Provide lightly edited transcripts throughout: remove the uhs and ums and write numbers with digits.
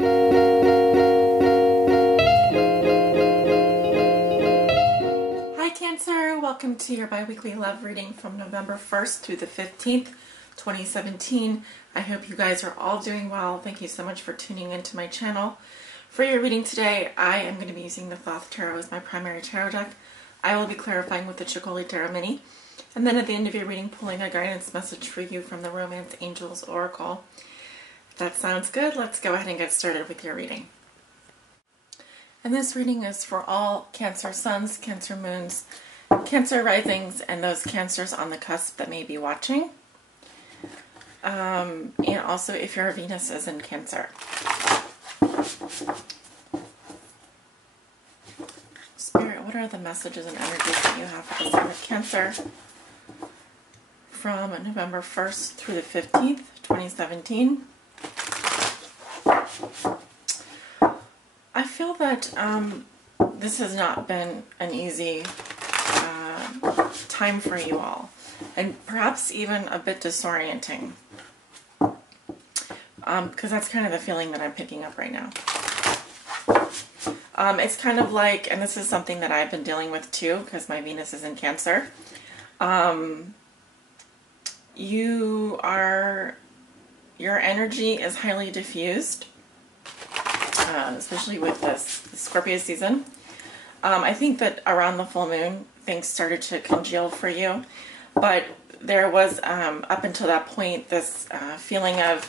Hi Cancer, welcome to your bi-weekly love reading from November 1st through the 15th, 2017. I hope you guys are all doing well. Thank you so much for tuning into my channel. For your reading today, I am going to be using the Thoth Tarot as my primary tarot deck. I will be clarifying with the Chicoli Tarot Mini. And then at the end of your reading, pulling a guidance message for you from the Romance Angels Oracle. If that sounds good, let's go ahead and get started with your reading. And this reading is for all Cancer Suns, Cancer Moons, Cancer Risings, and those Cancers on the cusp that may be watching. And also if your Venus is in Cancer. Spirit, what are the messages and energies that you have for the sign of Cancer from November 1st through the 15th, 2017? I feel that this has not been an easy time for you all, and perhaps even a bit disorienting, because that's kind of the feeling that I'm picking up right now. It's kind of like, and this is something that I've been dealing with too, because my Venus is in Cancer. Your energy is highly diffused, especially with this Scorpio season. I think that around the full moon, things started to congeal for you, but there was, up until that point, this feeling of,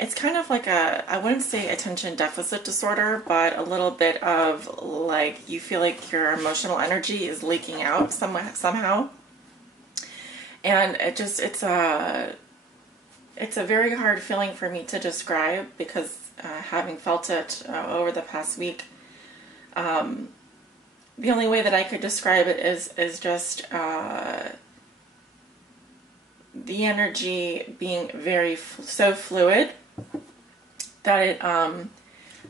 it's kind of like I wouldn't say attention deficit disorder, but a little bit of like, you feel like your emotional energy is leaking out somehow. And it's a very hard feeling for me to describe, because having felt it over the past week, the only way that I could describe it is just the energy being so fluid that it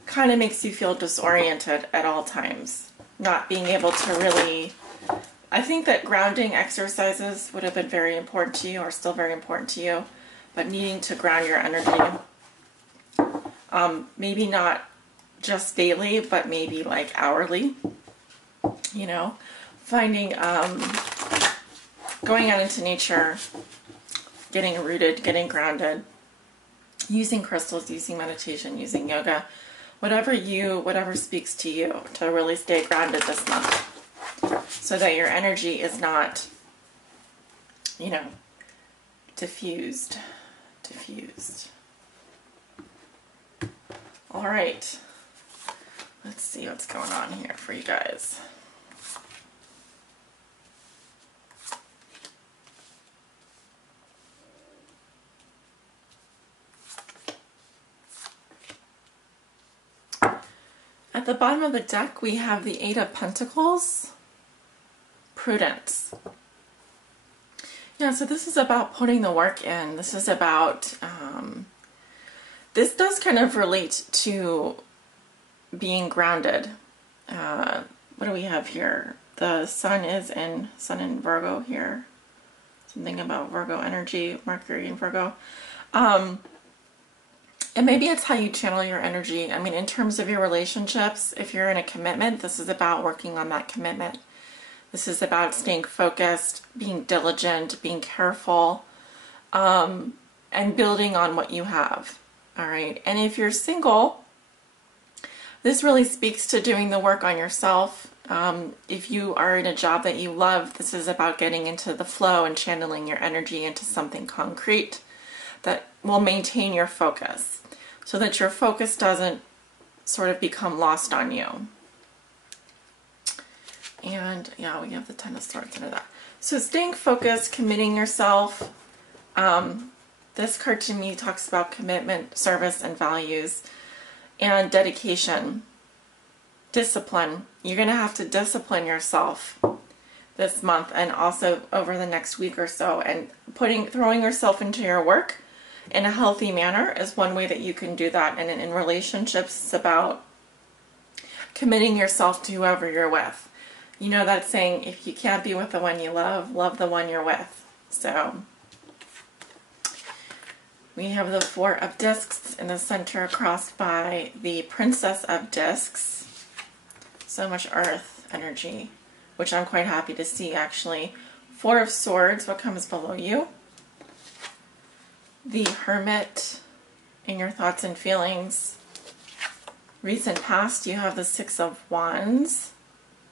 kind of makes you feel disoriented at all times. Not being able to really, I think that grounding exercises would have been very important to you, or still very important to you, but needing to ground your energy, maybe not just daily, but maybe like hourly, you know, finding, going out into nature, getting rooted, getting grounded, using crystals, using meditation, using yoga, whatever speaks to you, to really stay grounded this month, so that your energy is not, you know, diffused. All right, let's see what's going on here for you guys. At the bottom of the deck, we have the Eight of Pentacles, Prudence. Yeah, so this is about putting the work in. This is about, this does kind of relate to being grounded. What do we have here? The sun in Virgo here. Something about Virgo energy, Mercury in Virgo. And maybe it's how you channel your energy. I mean, in terms of your relationships, if you're in a commitment, this is about working on that commitment. This is about staying focused, being diligent, being careful, and building on what you have. All right. And if you're single, this really speaks to doing the work on yourself. If you are in a job that you love, this is about getting into the flow and channeling your energy into something concrete that will maintain your focus, so that your focus doesn't sort of become lost on you. And yeah, we have the Ten of Swords under that. So staying focused, committing yourself. This card to me talks about commitment, service, and values, and dedication, discipline. You're going to have to discipline yourself this month, and also over the next week or so, and throwing yourself into your work in a healthy manner is one way that you can do that. And in relationships, it's about committing yourself to whoever you're with. You know that saying, if you can't be with the one you love, love the one you're with. So We have the Four of Discs in the center, crossed by the Princess of Discs. So much earth energy, which I'm quite happy to see, actually. Four of Swords, what comes below you? The Hermit in your thoughts and feelings. Recent past, you have the Six of Wands.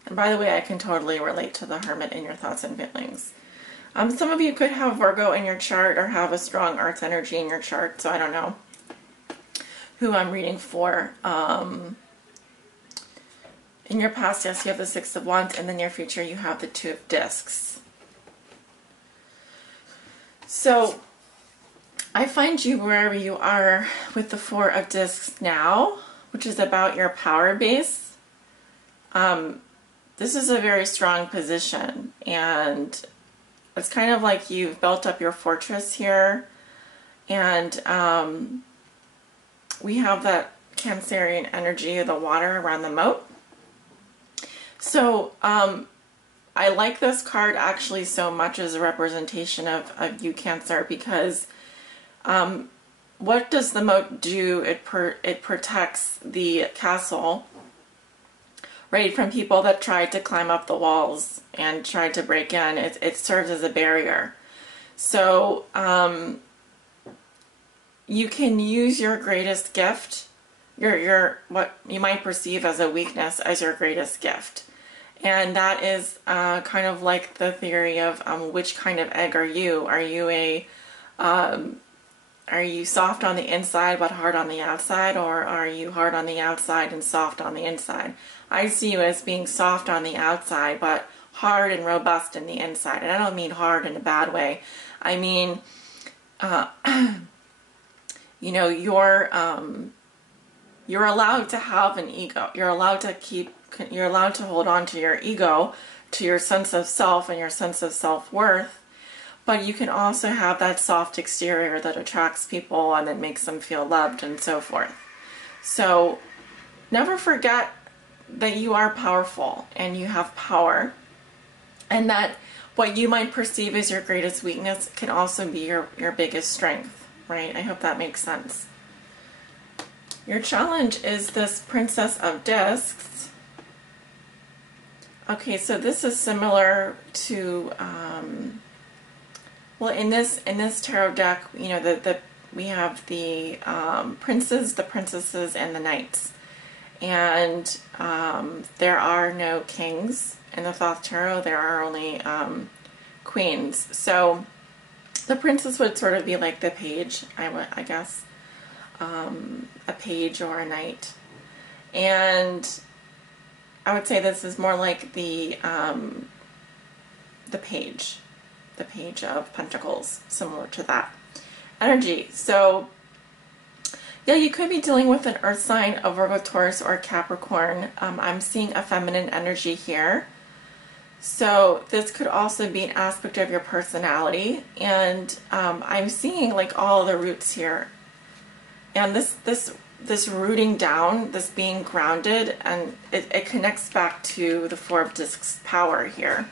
And by the way, I can totally relate to the Hermit in your thoughts and feelings. Some of you could have Virgo in your chart or have a strong earth energy in your chart, so I don't know who I'm reading for. In your past, yes, you have the Six of Wands. In the near future, you have the Two of Discs. So I find you wherever you are with the Four of Discs now, which is about your power base. This is a very strong position, and it's kind of like you've built up your fortress here, and we have that Cancerian energy of the water around the moat. So I like this card actually so much as a representation of you, Cancer, because what does the moat do? It protects the castle, right, from people that tried to climb up the walls and tried to break in. It serves as a barrier. So you can use your greatest gift, your what you might perceive as a weakness, as your greatest gift. And that is kind of like the theory of which kind of egg are you? Are you soft on the inside but hard on the outside, or are you hard on the outside and soft on the inside? I see you as being soft on the outside but hard and robust in the inside. And I don't mean hard in a bad way. I mean, you know, you're allowed to have an ego. You're allowed to hold on to your ego, to your sense of self and your sense of self-worth. But you can also have that soft exterior that attracts people and that makes them feel loved and so forth. So never forget that you are powerful and you have power, and that what you might perceive as your greatest weakness can also be your biggest strength, right? I hope that makes sense. Your challenge is this Princess of Discs. Okay, so this is similar to well, in this tarot deck, you know, we have the princes, the princesses, and the knights, and there are no kings in the Thoth Tarot. There are only queens. So the princess would sort of be like the page, I guess, a page or a knight, and I would say this is more like the page. The Page of Pentacles, similar to that energy. So yeah, you could be dealing with an earth sign, a Virgo, Taurus, or Capricorn. I'm seeing a feminine energy here. So this could also be an aspect of your personality. And I'm seeing like all the roots here. And this rooting down, this being grounded, and it connects back to the Four of Discs power here.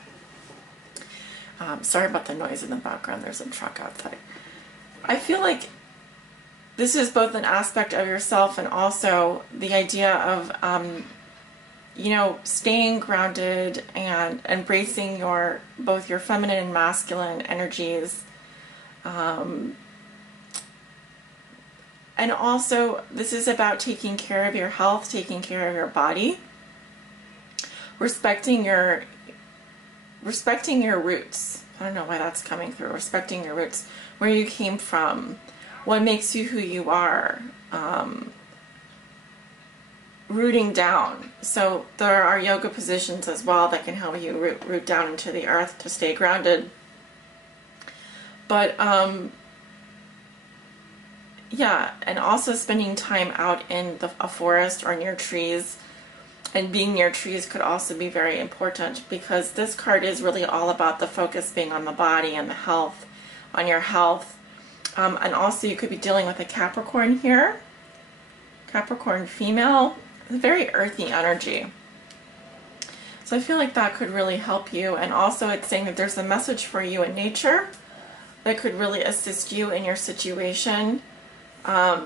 Sorry about the noise in the background. There's a truck outside. I feel like this is both an aspect of yourself and also the idea of, you know, staying grounded and embracing both your feminine and masculine energies. And also, this is about taking care of your health, taking care of your body, respecting your roots. I don't know why that's coming through. Respecting your roots, where you came from, what makes you who you are, rooting down. So there are yoga positions as well that can help you root down into the earth to stay grounded. But yeah, and also spending time out in a forest or near trees. And being near trees could also be very important, because this card is really all about the focus being on the body and the health, on your health. And also you could be dealing with a Capricorn here. Capricorn female, very earthy energy. So I feel like that could really help you. And also it's saying that there's a message for you in nature that could really assist you in your situation. I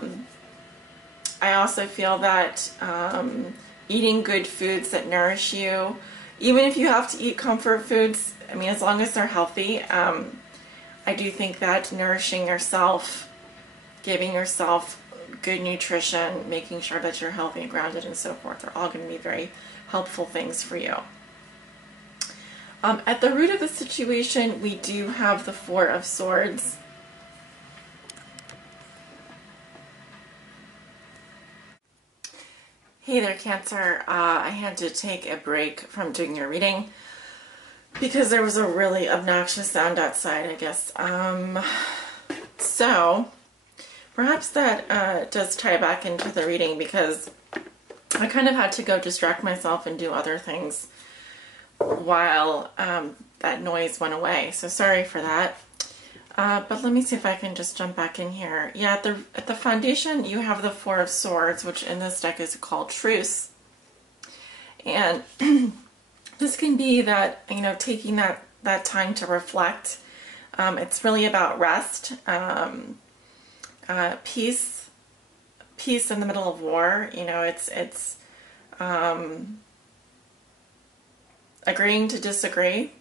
also feel that eating good foods that nourish you, even if you have to eat comfort foods, I mean, as long as they're healthy, I do think that nourishing yourself, giving yourself good nutrition, making sure that you're healthy and grounded and so forth are all going to be very helpful things for you. At the root of the situation, we do have the Four of Swords. Hey there, Cancer. I had to take a break from doing your reading because there was a really obnoxious sound outside, I guess. So perhaps that does tie back into the reading because I kind of had to go distract myself and do other things while that noise went away. So sorry for that. But let me see if I can just jump back in here. Yeah, at the foundation, you have the Four of Swords, which in this deck is called Truce. And this can be that, you know, taking that time to reflect. It's really about rest, peace in the middle of war. You know, it's agreeing to disagree,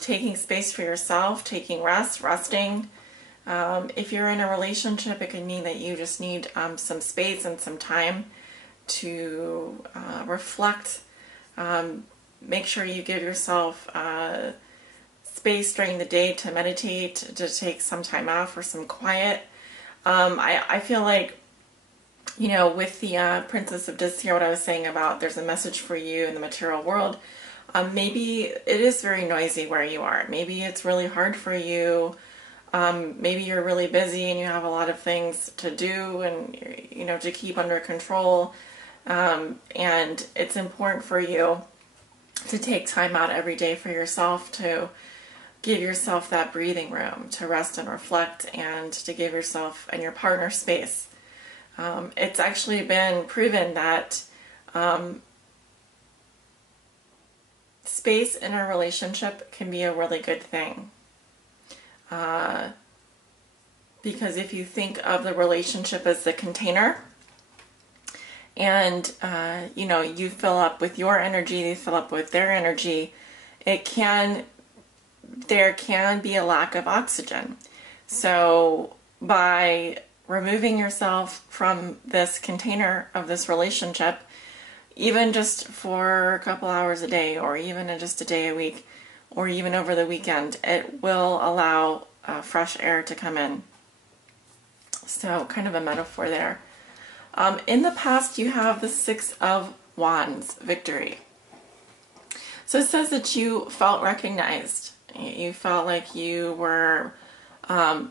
taking space for yourself, taking resting. If you're in a relationship, it could mean that you just need some space and some time to reflect. Make sure you give yourself space during the day to meditate, to take some time out for some quiet. I feel like, you know, with the Princess of Discs here, what I was saying about there's a message for you in the material world. Maybe it is very noisy where you are. Maybe it's really hard for you. Maybe you're really busy and you have a lot of things to do and, you know, to keep under control. And it's important for you to take time out every day for yourself, to give yourself that breathing room, to rest and reflect, and to give yourself and your partner space. It's actually been proven that space in a relationship can be a really good thing. Because if you think of the relationship as the container, and you know, you fill up with your energy, they fill up with their energy, there can be a lack of oxygen. So by removing yourself from this container of this relationship, even just for a couple hours a day, or even just a day a week, or even over the weekend, it will allow fresh air to come in. So kind of a metaphor there. In the past, you have the Six of Wands, victory. So it says that you felt recognized. You felt like you were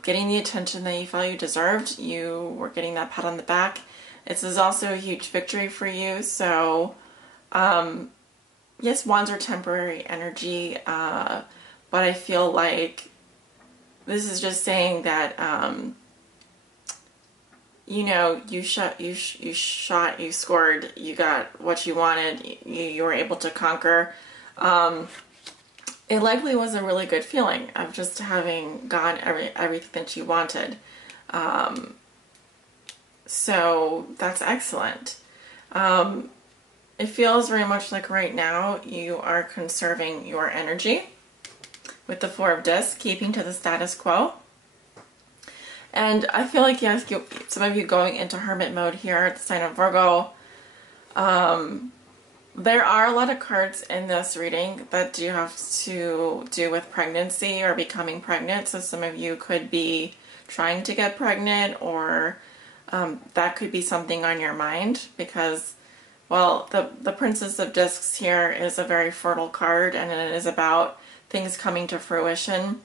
getting the attention that you felt you deserved. You were getting that pat on the back. This is also a huge victory for you. So, yes, wands are temporary energy, but I feel like this is just saying that, you know, you scored, you got what you wanted, you were able to conquer. It likely was a really good feeling of just having gotten everything that you wanted. So that's excellent. It feels very much like right now you are conserving your energy with the Four of Discs, keeping to the status quo. And I feel like, yes, some of you going into hermit mode here at the sign of Virgo. There are a lot of cards in this reading that do have to do with pregnancy or becoming pregnant. So some of you could be trying to get pregnant, or that could be something on your mind because, well, the Princess of Discs here is a very fertile card, and it is about things coming to fruition,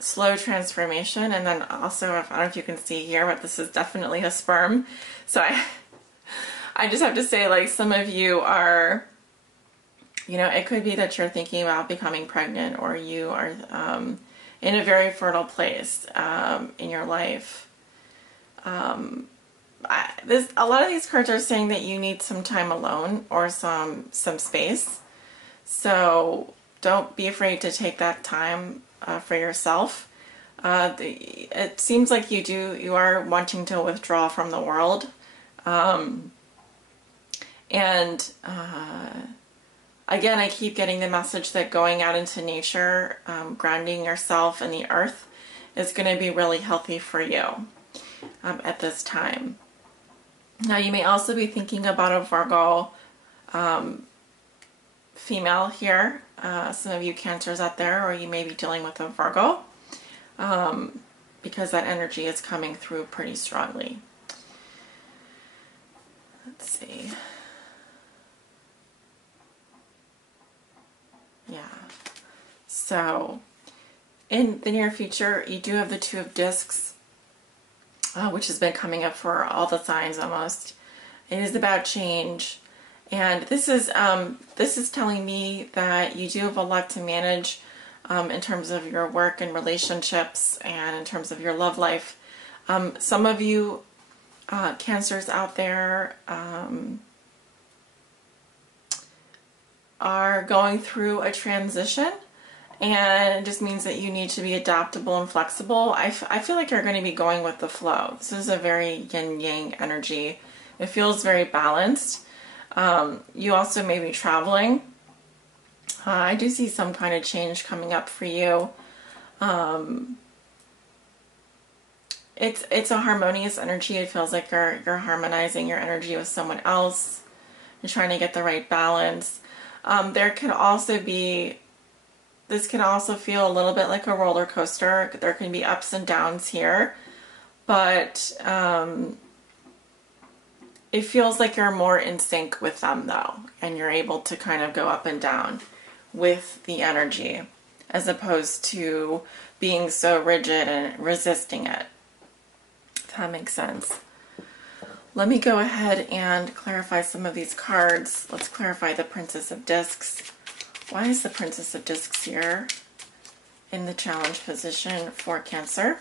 slow transformation, and then also, I don't know if you can see here, but this is definitely a sperm. So I just have to say, like, some of you are, you know, it could be that you're thinking about becoming pregnant, or you are in a very fertile place in your life. A lot of these cards are saying that you need some time alone or some space. So don't be afraid to take that time for yourself. It seems like you are wanting to withdraw from the world. And again, I keep getting the message that going out into nature, grounding yourself in the earth is going to be really healthy for you at this time. Now, you may also be thinking about a Virgo female here. Some of you Cancers out there, or you may be dealing with a Virgo because that energy is coming through pretty strongly. Let's see. Yeah. So, in the near future, you do have the Two of Discs, which has been coming up for all the signs almost. It is about change. And this is telling me that you do have a lot to manage in terms of your work and relationships and in terms of your love life. Some of you Cancers out there are going through a transition, and it just means that you need to be adaptable and flexible. I feel like you're going to be going with the flow. This is a very yin-yang energy. It feels very balanced. You also may be traveling. I do see some kind of change coming up for you. It's a harmonious energy. It feels like you're harmonizing your energy with someone else. You're trying to get the right balance. There can also be, this can also feel a little bit like a roller coaster. There can be ups and downs here, but it feels like you're more in sync with them though, and you're able to kind of go up and down with the energy as opposed to being so rigid and resisting it. If that makes sense. Let me go ahead and clarify some of these cards. Let's clarify the Princess of Discs. Why is the Princess of Discs here in the challenge position for Cancer?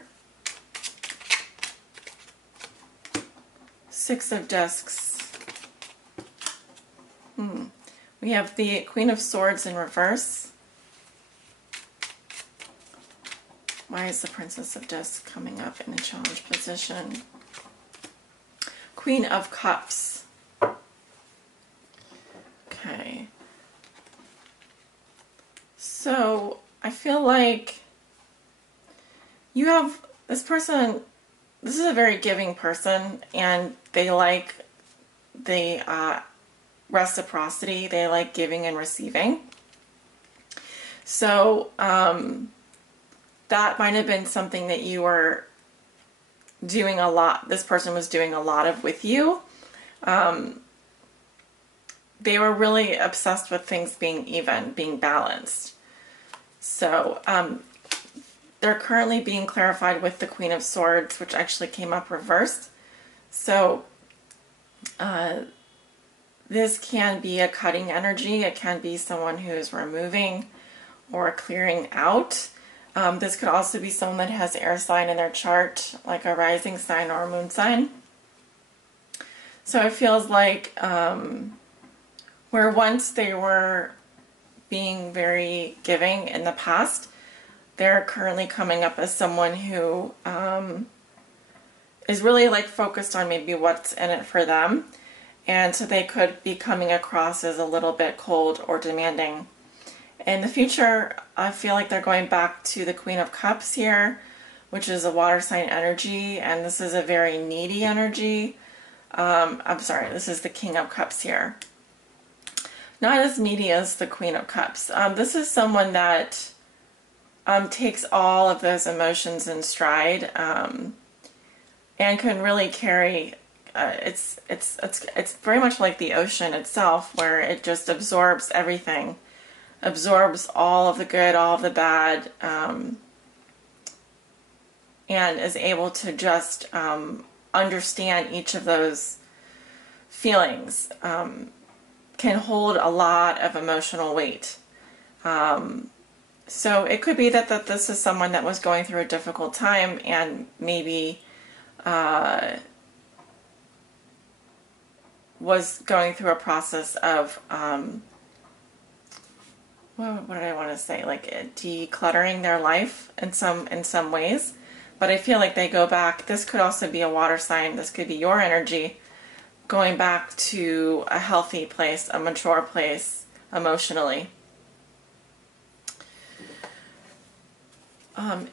Six of Discs. We have the Queen of Swords in reverse. Why is the Princess of Discs coming up in the challenge position? Queen of Cups. Okay. So I feel like you have this person, this is a very giving person, and they like the reciprocity. They like giving and receiving. So that might have been something that you were doing a lot, this person was doing a lot of with you. They were really obsessed with things being even, being balanced. So they're currently being clarified with the Queen of Swords, which actually came up reversed. So this can be a cutting energy. It can be someone who's removing or clearing out. This could also be someone that has air sign in their chart, like a rising sign or a moon sign. So it feels like where once they were being very giving in the past, they're currently coming up as someone who is really like focused on maybe what's in it for them. And so they could be coming across as a little bit cold or demanding. In the future, I feel like they're going back to the Queen of Cups here, which is a water sign energy, and this is a very needy energy. I'm sorry, this is the King of Cups here. Not as needy as the Queen of Cups. This is someone that takes all of those emotions in stride and can really carry. It's very much like the ocean itself, where it just absorbs everything. Absorbs all of the good, all of the bad, and is able to just understand each of those feelings, can hold a lot of emotional weight. So it could be that this is someone that was going through a difficult time and maybe was going through a process of what did I want to say? Like decluttering their life in some ways. But I feel like they go back. This could also be a water sign. This could be your energy going back to a healthy place, a mature place emotionally.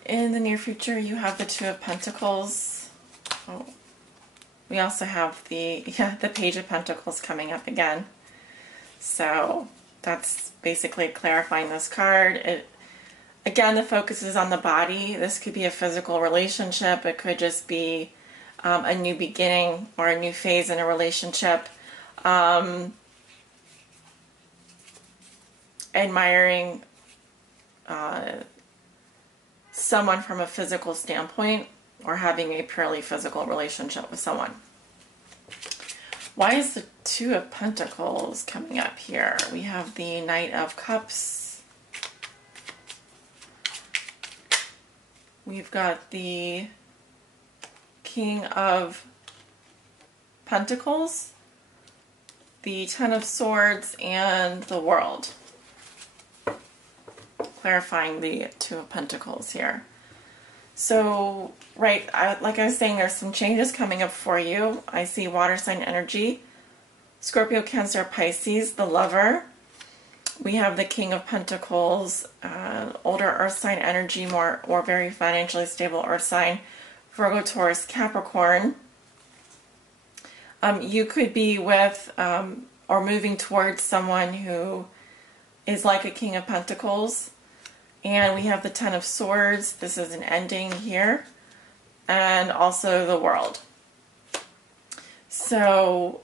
In the near future, you have the Two of Pentacles. Oh, we also have the Page of Pentacles coming up again. So that's basically clarifying this card. Again, the focus is on the body. This could be a physical relationship. It could just be a new beginning or a new phase in a relationship. Admiring someone from a physical standpoint, or having a purely physical relationship with someone. Why is the Two of Pentacles coming up here? We have the Knight of Cups. We've got the King of Pentacles, the Ten of Swords, and the World. Clarifying the Two of Pentacles here. So, right, like I was saying, there's some changes coming up for you. I see water sign energy. Scorpio, Cancer, Pisces, the Lover. We have the King of Pentacles, older earth sign energy, or very financially stable earth sign. Virgo, Taurus, Capricorn. You could be with or moving towards someone who is like a King of Pentacles. And we have the Ten of Swords. This is an ending here. And also the World. So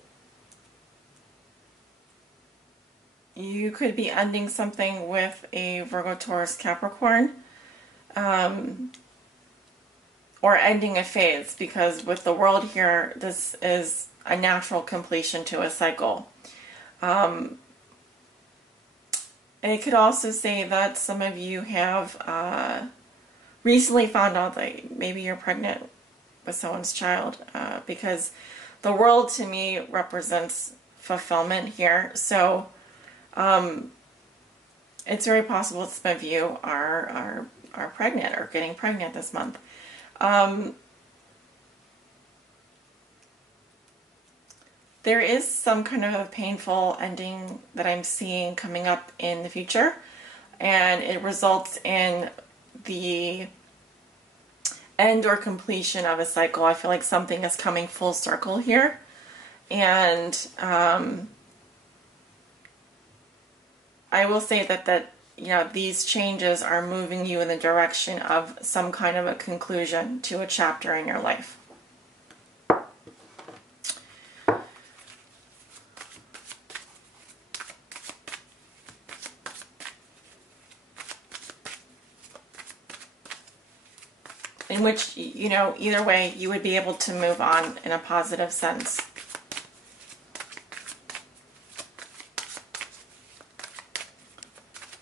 you could be ending something with a Virgo, Taurus, Capricorn. Or ending a phase, because with the World here, this is a natural completion to a cycle. It could also say that some of you have recently found out that maybe you're pregnant with someone's child, because the World to me represents fulfillment here. So it's very possible that some of you are pregnant or getting pregnant this month. There is some kind of a painful ending that I'm seeing coming up in the future, and it results in the end or completion of a cycle. I feel like something is coming full circle here, and I will say that you know, these changes are moving you in the direction of some kind of a conclusion to a chapter in your life. In which, you know, either way, you would be able to move on in a positive sense.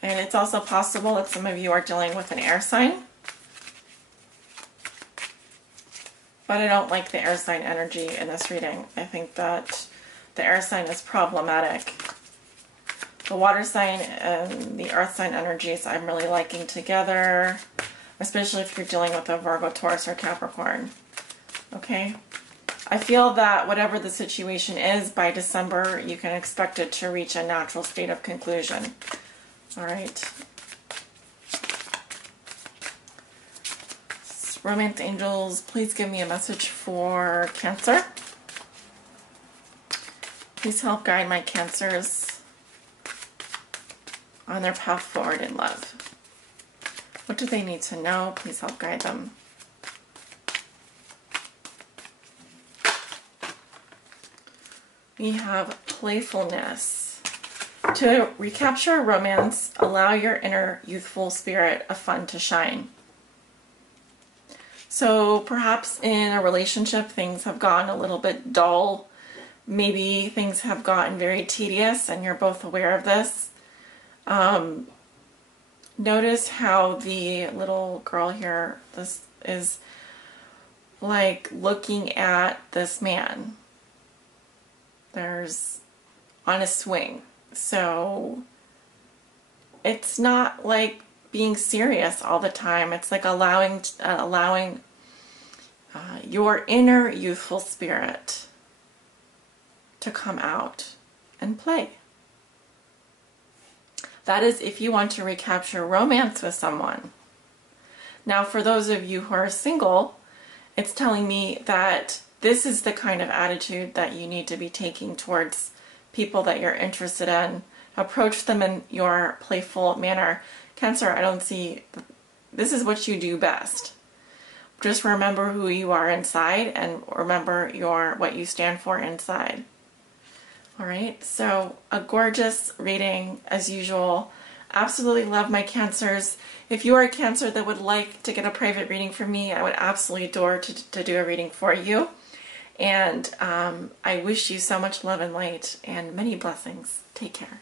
And it's also possible that some of you are dealing with an air sign. But I don't like the air sign energy in this reading. I think that the air sign is problematic. The water sign and the earth sign energies I'm really liking together, especially if you're dealing with a Virgo, Taurus, or Capricorn. Okay? I feel that whatever the situation is, by December, you can expect it to reach a natural state of conclusion. All right. Romance angels, please give me a message for Cancer. Please help guide my Cancers on their path forward in love. What do they need to know? Please help guide them. We have playfulness. To recapture romance, allow your inner youthful spirit of fun to shine. So perhaps in a relationship things have gotten a little bit dull. Maybe things have gotten very tedious and you're both aware of this. Notice how the little girl here, this is like looking at this man. There's on a swing. So it's not like being serious all the time. It's like allowing your inner youthful spirit to come out and play. That is if you want to recapture romance with someone. Now, for those of you who are single, it's telling me that this is the kind of attitude that you need to be taking towards people that you're interested in. Approach them in your playful manner. Cancer, I don't see, this is what you do best. Just remember who you are inside and remember what you stand for inside. All right, so a gorgeous reading as usual. Absolutely love my Cancers. If you are a Cancer that would like to get a private reading from me, I would absolutely adore to do a reading for you. And I wish you so much love and light and many blessings. Take care.